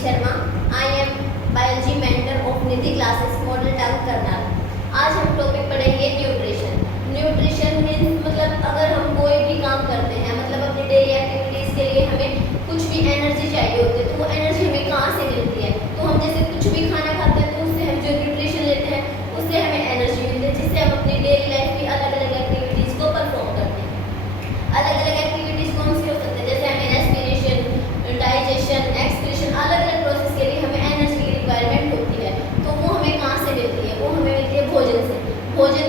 Sharma. I am biology mentor of Nidhi classes model town Karnal. आज हम topic पढ़ेंगे nutrition. Nutrition means मतलब अगर हम कोई भी काम करते हैं, मतलब अपनी डेली एक्टिविटीज़ के लिए हमें कुछ भी एनर्जी चाहिए होती है, तो वो एनर्जी हमें कहाँ से मिलती है? तो हम जैसे कुछ भी खाना खाते हैं तो उससे हम जो न्यूट्रिशन लेते हैं उससे हमें एनर्जी मिलती है, जिससे हम अपनी डेली लाइफ की अलग अलग एक्टिविटीज़ को परफॉर्म करते हैं। अलग अलग एक्टिविटीज़ कौन सी हो सकती है? जैसे हमें रेस्पिरेशन, डाइजेशन, एक्सक्रीशन, अलग अलग प्रोसेस के लिए हमें एनर्जी की रिक्वायरमेंट होती है। तो वो हमें कहाँ से मिलती है? वो हमें मिलती है भोजन से। भोजन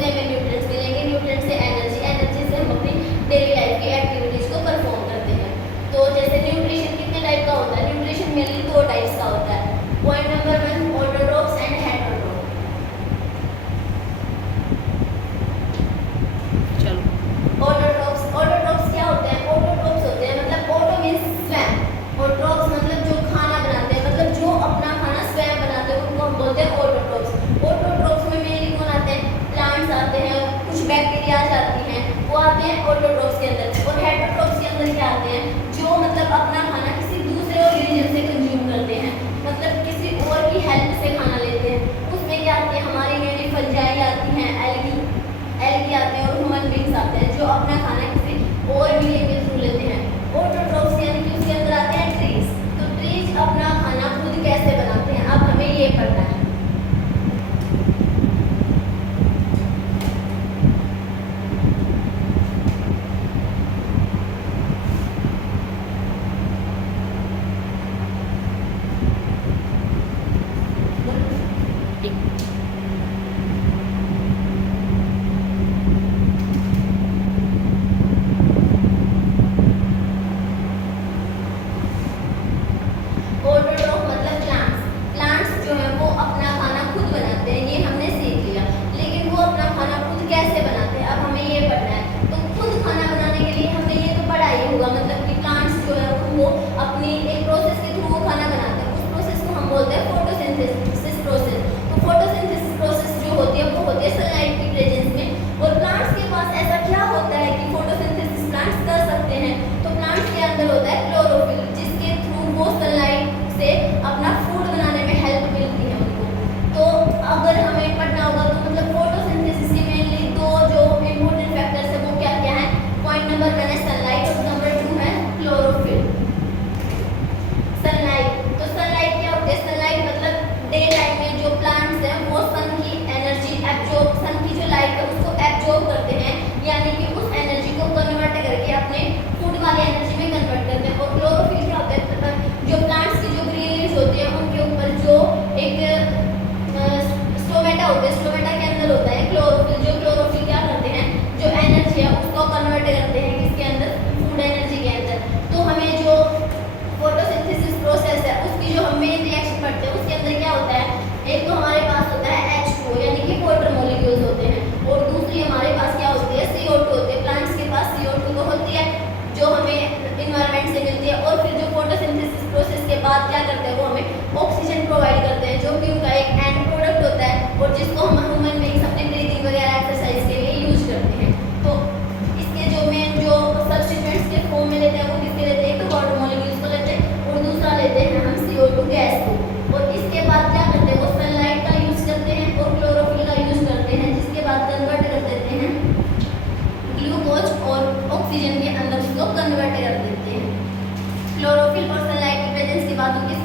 से हमें न्यूट्रिएंट्स मिलेंगे, न्यूट्रिएंट्स से एनर्जी से हम अपनी डेली लाइफ की एक्टिविटीज़ को परफॉर्म करते हैं। तो जैसे न्यूट्रिशन कितने टाइप का होता है? न्यूट्रिशन मेनली 2 टाइप्स का होता है। Point number 1, autotrophs and heterotrophs. Autotrophs क्या होते हैं? ऑटोट्रोफ्स होते हैं मतलब ऑटो मीन्स स्वयं, और ट्रोफ्स मतलब जो खाना बनाते हैं, मतलब जो अपना खाना स्वयं बनाते हैं, उनको हम बोलते हैं ऑटोट्रोफ्स। ऑटोट्रोफ्स में मेनली कौन आते हैं? प्लांट्स आते हैं, कुछ बैक्टीरियाज आती हैं, वो आते हैं ऑटोट्रोफ्स के अंदर। और हेटेरोट्रोफ्स के अंदर क्या आते हैं? जो मतलब अपना खाना किसी दूसरे ऑर्गेनिज्म से कंज्यूम करते हैं, मतलब किसी और की हेल्प से खाना लेते हैं। उसमें क्या आती है? हमारी मेनली फंजाई आती हैं, एल्गी आते हैं और ह्यूमन बींग्स आते हैं, जो अपना खाना किसी और मीडियम के थ्रू लेते हैं। ऑटोट्रोफ्स यानी कि उसके अंदर आते हैं ट्रीज। तो ट्रीज अपना खाना खुद कैसे बनाते हैं, अब हमें ये पढ़ना है। ऑटोट्रोफ मतलब प्लांट्स जो है वो अपना खाना खुद बनाते हैं, ये हमने सीख लिया। लेकिन वो अपना खाना खुद कैसे बनाते हैं, अब हमें ये पढ़ना है। तो खुद खाना बनाने के लिए हमने ये तो पढ़ा ही होगा, मतलब कि प्लांट्स जो है वो अपनी एक प्रोसेस के थ्रू वो खाना बनाते हैं। उस प्रोसेस को हम बोलते हैं फोटोसिंथेसिस प्रोसेस। तो फोटोसिंथेसिस प्रोसेस जो होती है वो होती है सनलाइट की प्रेजेंस में। और प्लांट्स के पास ऐसा क्या होता है कि फोटोसिंथेसिस प्लांट्स कर सकते हैं? तो प्लांट्स के अंदर होता है क्लोरोफिल, जिसके थ्रू वो सनलाइट से अपना फूड बनाने में हेल्प मिलती है उनको। तो अगर हमें पढ़ना होगा तो मतलब फोटोसिंथेसिस की मेनली 2 जो इम्पोर्टेंट फैक्टर्स है वो क्या क्या है? पॉइंट नंबर 1 है सनलाइट और नंबर 2 है क्लोरोफिल। सनलाइट, तो सनलाइट क्या होती है? सनलाइट मतलब डे टाइम में जो प्लांट्स हैं वो सन की एनर्जी एब्जॉर्ब, सन की जो लाइट है उसको एब्जॉर्ब करते हैं, यानी कि उस एनर्जी को कन्वर्ट करके अपने फूड वाली एनर्जी में कन्वर्ट करते हैं। और क्लोरोफिल क्या होता है? जो प्लांट्स की जो ग्रीन लीव्स होती है उनके ऊपर जो एक स्टोमेटा होता है, स्टोमेटा के अंदर होता है क्लोरोफिल। जो क्लोरोफिल क्या करते हैं? जो एनर्जी है उसको कन्वर्ट करते हैं किसके अंदर? फूड एनर्जी के अंदर। तो हमें जो फोटोसिंथेसिस प्रोसेस है उसकी जो हम मेन रिएक्शन पढ़ते हैं उसके अंदर क्या होता है? एक तो हमारे पास होता है H2 यानी कि वाटर मॉलिक्यूल्स होते हैं, और दूसरी हमारे पास क्या होती है? CO2 होती है। प्लांट्स के पास CO2 तो होती है जो हमें इन्वायरमेंट से मिलती है, और फिर जो फोटोसिंथेसिस प्रोसेस के बाद क्या करते हैं? वो हमें ऑक्सीजन प्रोवाइड करते हैं, जो कि उनका एक एंड प्रोडक्ट होता है और जिसको हम ह्यूमन बीइंग्स अपने ब्रीथिंग वगैरह एक्सरसाइज के लिए यूज करते हैं। तो इसके जो मेन जो सब्स्टिट्यूएंट्स के फॉर्म में लेते हैं वो किसके लेते हैं? तो वाटर मॉलिक्यूल्स को लेते हैं, और दूसरा लेते हैं हम CO2 गैस को। और इसके बाद क्या करते हैं? वो सनलाइट का यूज करते हैं और क्लोरोफिल का यूज करते हैं, जिसके बाद कन्वर्ट कर देते हैं ग्लूकोज और ऑक्सीजन के अंदर उसको कन्वर्ट कर देते हैं। क्लोरोफिल और सनलाइट की प्रेजेंस के बाद उनके